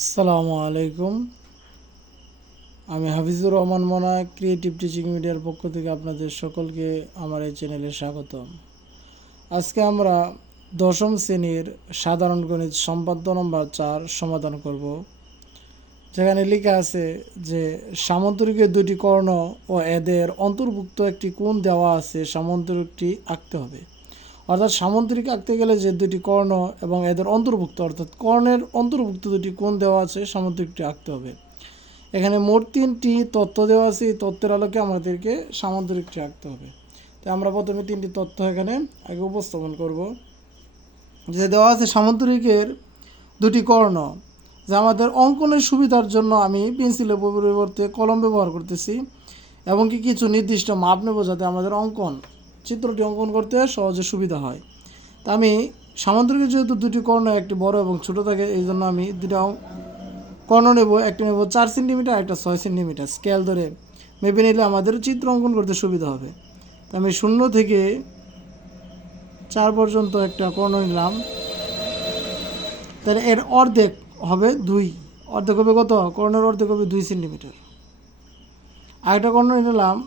আসসালামু আলাইকুম। আমি হাফিজুর রহমান মনা, ক্রিয়েটিভ টিচিং মিডিয়ার পক্ষ থেকে আপনাদের সকলকে আমার এই চ্যানেলে স্বাগতম। আজকে আমরা দশম শ্রেণীর সাধারণ গণিত সম্পাদ্য নম্বর 4 সমাধান করব। যেখানে লেখা আছে যে সামান্তরিকের দুটি কর্ণ ও এদের অন্তর্ভুক্ত একটি কোণ দেওয়া আছে, সামান্তরিকটি আঁকতে হবে। অর্থাৎ সামান্তরিক আঁকতে গেলে যে দুটি কর্ণ এবং এদের অন্তর্ভুক্ত অর্থাৎ কর্ণের অন্তর্ভুক্ত দুটি কোণ দেওয়া আছে, সামান্তরিকটি আঁকতে হবে। এখানে মোট 3টি তথ্য দেওয়া আছে, এই তথ্যের আলোকে আমাদেরকে সামান্তরিকটি আঁকতে হবে। তাই আমরা প্রথমে 3টি তথ্য এখানে আগে উপস্থাপন করব। যে দেওয়া আছে সামান্তরিকের দুটি কর্ণ, যা আমাদের অঙ্কনের সুবিধার জন্য আমি পেন্সিলের পরিবর্তে কলম ব্যবহার করতেছি এবং কিছু নির্দিষ্ট মাপ নেব যাতে আমাদের চিত্রটি অঙ্কন করতে সহজে সুবিধা হয়। তা আমি সামান্তরিকের যেহেতু দুটি কর্ণ, একটি বড় এবং ছোট থাকে, এই জন্য আমি দুটা কর্ণ নেব। একটা নেব 4 সেন্টিমিটার, একটা 6 সেন্টিমিটার। স্কেল ধরে মেপে নিলে আমাদের চিত্র অঙ্কন করতে সুবিধা হবে। তো আমি 0 থেকে 4 পর্যন্ত একটা কর্ণ নিলাম। তাহলে এর অর্ধেক হবে 2। অর্ধেক হবে কত? কর্ণের অর্ধেক হবে 2 সেন্টিমিটার। আরেকটা কর্ণ নিলাম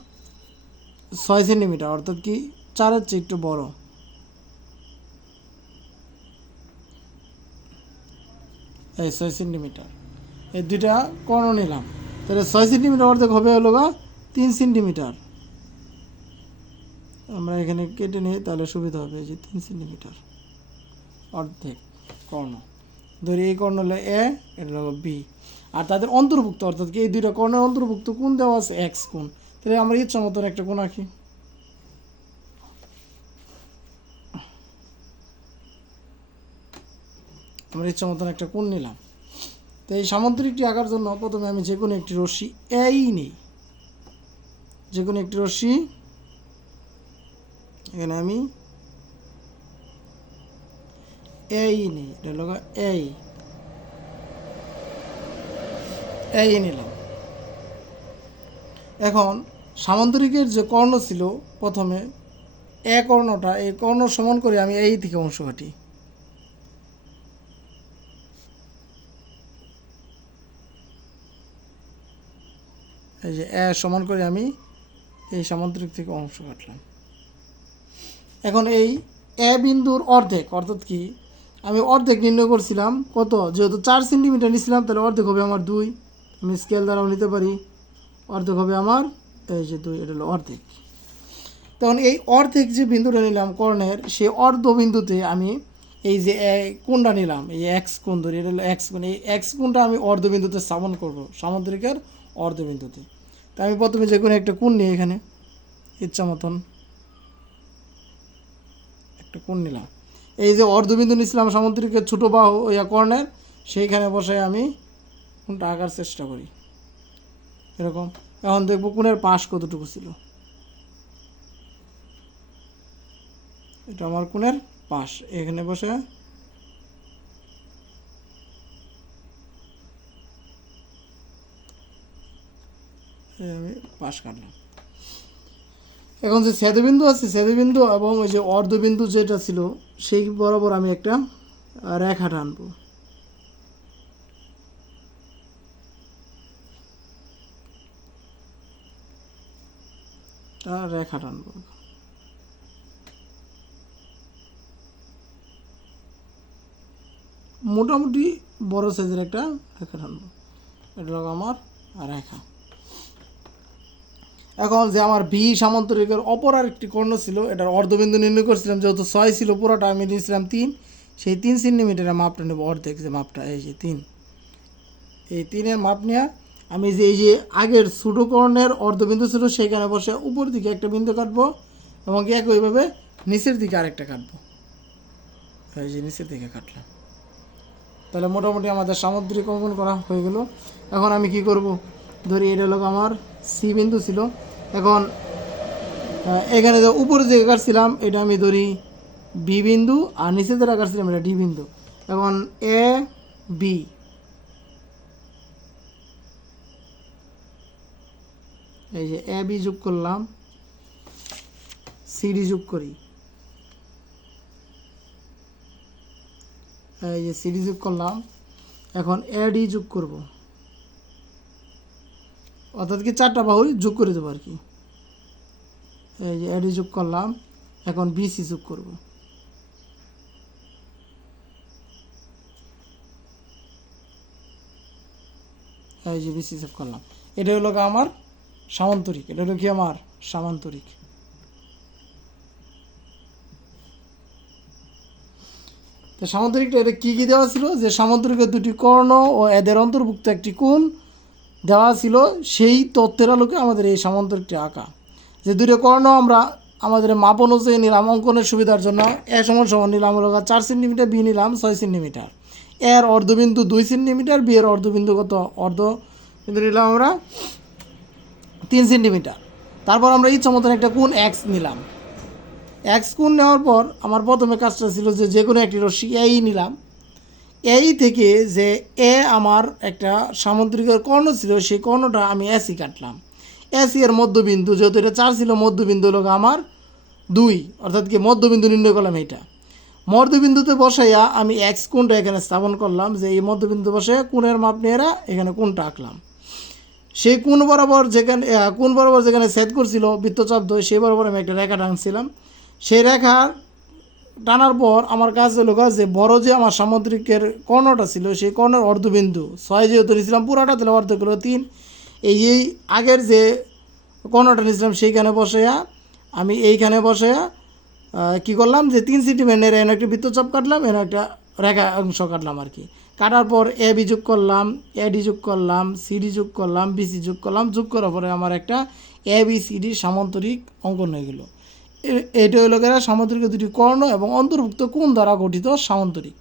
6 সেন্টিমিটার, অর্থাৎ কি 4-এর চেয়ে একটু বড়। এই 6 সেন্টিমিটার, এই দুইটা কর্ণ নিলাম। তাহলে 6 সেন্টিমিটার অর্ধেক হবে হলো 3 সেন্টিমিটার। আমরা এখানে কেটে নিই, তাহলে সুবিধা হবে। যে 3 সেন্টিমিটার অর্ধেক কর্ণ ধরি, এই কর্ণ হলো এ, এটা হলো বি। আর তাদের অন্তর্ভুক্ত অর্থাৎ কি এই দুইটা কর্ণের অন্তর্ভুক্ত কোণ দেওয়া আছে এক্স কোণ। তাহলে আমরা ইচ্ছা মতন একটা কোণ আঁকি। আমরা ইচ্ছা মতন একটা কোণ নিলাম। তো এই সামান্তরিকটি আঁকার জন্য প্রথমে আমি যে কোনো একটি রশ্মি এই নিই। যে কোনো একটি রশ্মি এখানে আমি এই নিই, এটা হলো এই নিলাম। এখন সামান্তরিকের যে কর্ণ ছিল প্রথমে এ কর্ণটা, এই কর্ণ সমান করে আমি এই থেকে অংশ কাটি। এই যে এ সমান করে আমি এই সামান্তরিক থেকে অংশ কাটলাম। এখন এই এ বিন্দুর অর্ধেক, অর্থাৎ কি আমি অর্ধেক নির্ণয় করছিলাম কত, যেহেতু 4 সেন্টিমিটার নিয়েছিলাম, তাহলে অর্ধেক হবে আমার 2। আমি স্কেল দ্বারাও নিতে পারি। অর্ধেক হবে আমার এই যে 2, এটা হলো অর্ধেক। তখন এই অর্ধেক যে বিন্দুটা নিলাম কর্ণের, সেই অর্ধ বিন্দুতে আমি এই যে কোণটা নিলাম, এই এক্স কোণ ধরি, এটা হলো এক্স কোণ। এই এক্স কোণটা আমি অর্ধবিন্দুতে স্থাপন করব, সামান্তরিকের অর্ধবিন্দুতে। তা আমি প্রথমে যে কোনো একটা কোণ নিই, এখানে ইচ্ছা মতন একটা কোণ নিলাম। এই যে অর্ধবিন্দু নিয়েছিলাম সামান্তরিকের ছোটো বাহু কর্ণের, সেইখানে বসে আমি কোণটা আঁকার চেষ্টা করি এরকম। এখন দেখব কোণের পাশ কতটুকু ছিল। এটা আমার কোণের পাশ, এখানে বসে আমি পাশ কাটলাম। এখন যে ছেদবিন্দু আছে, ছেদবিন্দু এবং ওই যে অর্ধবিন্দু যেটা ছিল সেই বরাবর আমি একটা রেখা টানবো। রেখা টানবো মোটামুটি বড় সাইজের একটা রেখা টানবো। এটা হলো আমার রেখা। এখন যে আমার বি সামান্তরিকের অপর আর একটি কর্ণ ছিল, এটার অর্ধবিন্দু নির্ণয় করছিলাম, যেহেতু 6 ছিল, পুরোটা আমি নিয়েছিলাম 3। সেই 3 সেন্টিমিটারের মাপটা নেব, অর্ধেক যে মাপটা, এই যে 3। এই 3-এর মাপ নেওয়া আমি যে এই যে আগের ছোটো কর্ণের অর্ধবিন্দু ছিল সেইখানে বসে উপর দিকে একটা বিন্দু কাটবো এবং একইভাবে নিচের দিকে আরেকটা কাটবো। এই যে নিচের দিকে কাটলাম। তাহলে মোটামুটি আমাদের সামুদ্রিক অঙ্কন করা হয়ে গেল। এখন আমি কি করব, ধরি এটা হলো আমার সি বিন্দু ছিল। এখন এখানে যে উপরে যে কাটছিলাম এটা আমি ধরি বি বিন্দু, আর নিচে যেটা কাটছিলাম এটা ডি বিন্দু। এখন এ বি, এই যে এ বি যোগ করলাম, সিডি যোগ করি, এই যে সিডি যোগ করলাম। এখন এডি যোগ করব, অর্থাৎ কি 4টা বাহুই যোগ করে দেবো আর কি। এই যে এডি যোগ করলাম, এখন বিসি যোগ করব। এই যে বিসি যোগ করলাম, এটা হলো আমার সামান্তরিক, এটা হলো কি আমার সামান্তরিক। তো সামান্তরিকটা এটা কী কী দেওয়া ছিল, যে সামান্তরিকের দুটি কর্ণ ও এদের অন্তর্ভুক্ত একটি কোণ দেওয়া ছিল, সেই তথ্যের আলোকে আমাদের এই সামান্তরিকটি আঁকা। যে দুটো কর্ণ আমরা আমাদের মাপ অনুযায়ী নিলাম অঙ্কনের সুবিধার জন্য। এ সমান সমান নিলাম হলো 4 সেন্টিমিটার, বি নিলাম 6 সেন্টিমিটার, এর অর্ধবিন্দু 2 সেন্টিমিটার, বি এর অর্ধবিন্দু কত, অর্ধবিন্দু নিলাম আমরা 3 সেন্টিমিটার। তারপর আমরা ইচ্ছা মতন একটা কোণ এক্স নিলাম। এক্স কোণ নেওয়ার পর আমার প্রথমে কাজটা ছিল যে কোনো একটি রশ্মি এই নিলাম। এই থেকে যে এ আমার একটা সামান্তরিকের কর্ণ ছিল, সেই কর্ণটা আমি এসি কাটলাম। এসি এর মধ্যবিন্দু, যেহেতু এটা 4 ছিল, মধ্যবিন্দু হলো আমার 2, অর্থাৎ কি মধ্যবিন্দু নির্ণয় করলাম। এইটা মধ্যবিন্দুতে বসাইয়া আমি এক্স কোণটা এখানে স্থাপন করলাম, যে এই মধ্যবিন্দু বসে কোণের মাপ নিয়ে এখানে কোণটা আঁকলাম। সেই কোণ বরাবর যেখানে ছেদ করছিল বৃত্তচাপ দ্বয়, সেই বরাবর আমি একটা রেখা টানছিলাম। সেই রেখা টানার পর আমার কাজ হলো যে বড় যে আমার সামুদ্রিকের কর্ণটা ছিল, সেই কর্ণের অর্ধবিন্দু 6 যেহেতু নিয়েছিলাম পুরাটা, তাহলে অর্ধেক হলো 3। এই আগের যে কর্ণটা নিয়েছিলাম সেইখানে বসাইয়া আমি এইখানে বসাইয়া কী করলাম, যে 3 সেন্টিমিটার এনে একটা বৃত্তচাপ কাটলাম, এনে একটা রেখা অংশ কাটলাম আর কি। কাটার পর এ বি যোগ করলাম, এডি যোগ করলাম, সিডি যোগ করলাম, বিসি যোগ করলাম। যোগ করার পরে আমার একটা এ বি সিডি সামান্তরিক অঙ্কন হয়ে গেল। এটা হলো সামান্তরিকের দুটি কর্ণ এবং অন্তর্ভুক্ত কোণ দ্বারা গঠিত সামান্তরিক।